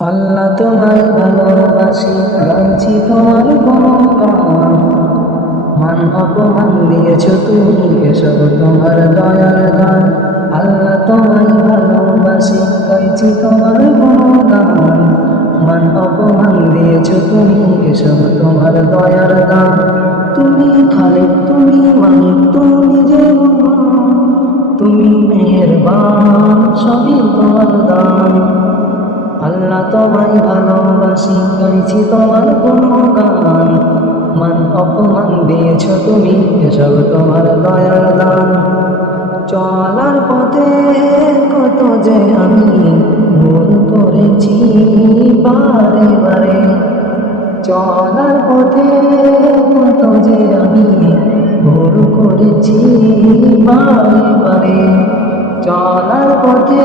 আল্লাহ তোমায় ভালোবাসি, গাইছি তোমার গুণগান। মান অপমান দিয়েছ তুমি, এসব তোমার দয়ার দান। আল্লাহ তোমায় ভালোবাসি, গাইছি তোমার গুণগান। মান অপমান দিয়েছ তুমি, এসব তোমার দয়ার দান। তুমি খালিক, তুমি মালিক, তুমি যে মহান, তুমি মেহেরবান, সবই তোমার দান। আল্লাহ তোমায় ভালোবাসি, গাইছি তোমার গুণগান। মান অপমান দিয়েছ তুমি, এসব তোমার দয়ার দান। চলার পথে কত যে আমি ভুল করেছি বারে বারে। চলার পথে কত যে আমি ভুল করেছি বারে বারে। চলার পথে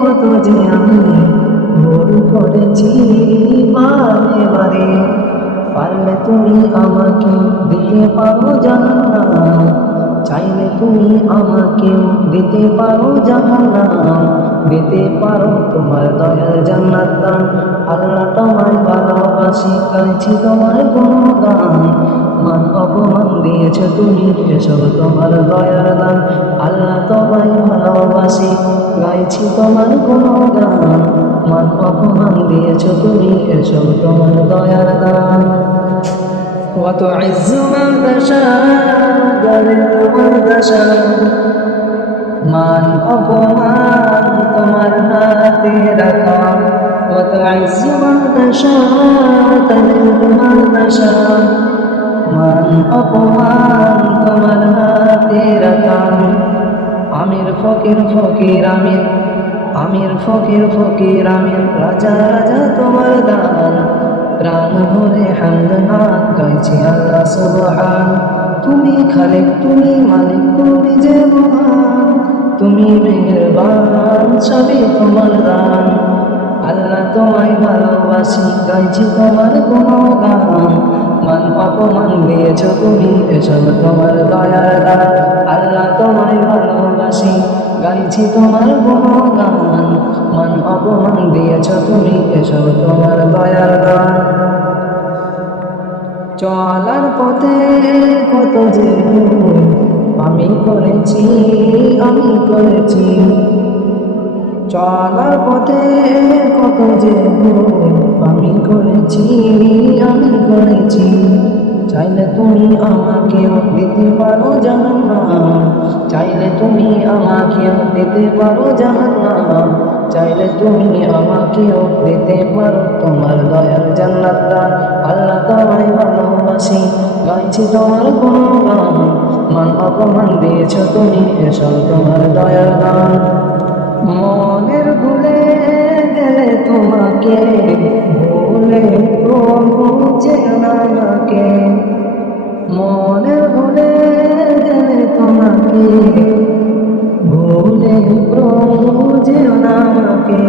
কত যে আমি ভুল করেছি বারে বারে। পারলে তুমি আমাকে দিতে পারো জান্নাত, চাইলে তুমি আমাকে দিতে পারো জান্নাত, দিতে পারো তোমার দয়ার জান্নাত দান। আল্লাহ তোমায় ভালোবাসি, গাইছি তোমার গুণগান। মান অপমান দিয়েছ তুমি, এসব তোমার দয়ার দান। আল্লাহ তোমায় ভালোবাসি, গাইছি তোমার গুণগান। মান অপমান দিয়েছ তুমি, এসব তোমার দয়ার দান। وتعز من تشاء وتذل من تشاء। মান অপমান তোমার হাতে রাখা। وتعز من تشاء وتذل من تشاء। মান অপমান তোমার হাতে রাখা। আমির ফকির ফকির আমির, আমির ফকির ফকির আমির, রাজা রাজা তোমার দান। প্রাণ ভরে হামদনাথ গাইছি আল্লাহ সুবহান। তুমি খালিক, তুমি মালিক, তুমি যে মহান, তুমি মেহেরবান, সবই তোমার দান। আল্লাহ তোমায় ভালোবাসি, গাইছি তোমার গুণগান। মান অপমান দিয়েছ তুমি, এসব তোমার দয়ার দান। আল্লাহ তোমায় ভালোবাসি, গাইছি তোমার গুণগান। মান অপমান দিয়েছ তুমি, এসব তোমার দয়ার দান। চলার পথে কত যে ভুল আমি করেছি, আমি করেছি। চলার পথে কত যে ভুল আমি করেছি, আমি করেছি। চাইলে তুমি আমাকেও দিতে পারো জান্নাত, চাইলে তুমি আমাকেও দিতে পারো জান্নাত, চাইলে তুমি আমাকেও দিতে পারো তোমার দয়ার জান্নাত দান। আল্লাহ তোমায় ভালোবাসি, গাইছি তোমার গুণগান। মান অপমান দিয়েছ তুমি, এসব তোমার দয়ার দান। মনের ভুলে গেলে তোমাকে ভুলে প্রভু যেও না আমাকে। মনের ভুলে গেলে তোমাকে ভুলে প্রভু যেও না আমাকে।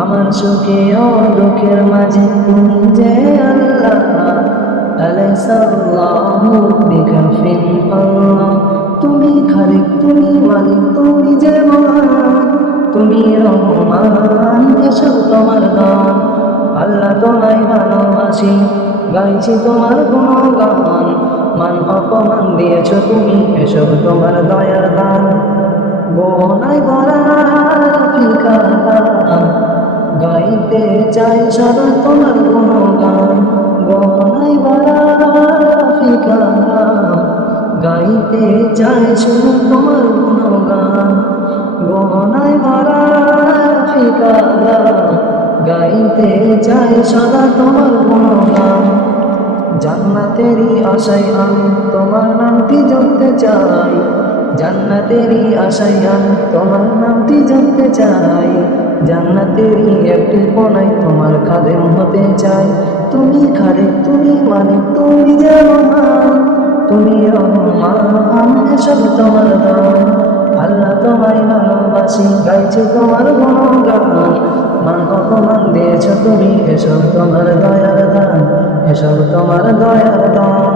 আমার সুখে ও দুঃখের মাঝে তুমি যে আল্লাহ। আলাইসাল্লাহু বিকাফিন আল্লাহ। তুমি খালিক, তুমি মালিক, তুমি যে মহান, তুমি রহমান, এসব তোমার দান। আল্লাহ তোমায় ভালোবাসি, গাইছি তোমার গুণগান। মান অপমান দিয়েছ তুমি, এসব তোমার দয়ার দান। গোনায় ভরা ফিকা গাইতে চাই সদা তোমার গুণগান। গোনায় ভরা ফিকা গাইতে চাই শুধু তোমার গুণগান। গোনায় ভরা ফিকা গাইতে চাই সদা তোমার গুণগান। জান্নাতেরই আশায় আমি তোমার নামটি জানতে চাই, জান্নাতেরই আশায় আমি তোমার নামটি জানতে চাই। জান্নাতেরই একটি কোণায় তোমার খাদেম হতে চাই। তুমি খালিক, তুমি মালিক, তুমি যে মহান, তুমি রহমান, এসব তোমার দান। আল্লাহ তোমায় ভালোবাসি, গাইছি তোমার গুণগান। মান অপমান দিয়েছ তুমি, এসব তোমার দয়ার দান, এসব তোমার দয়ার দান।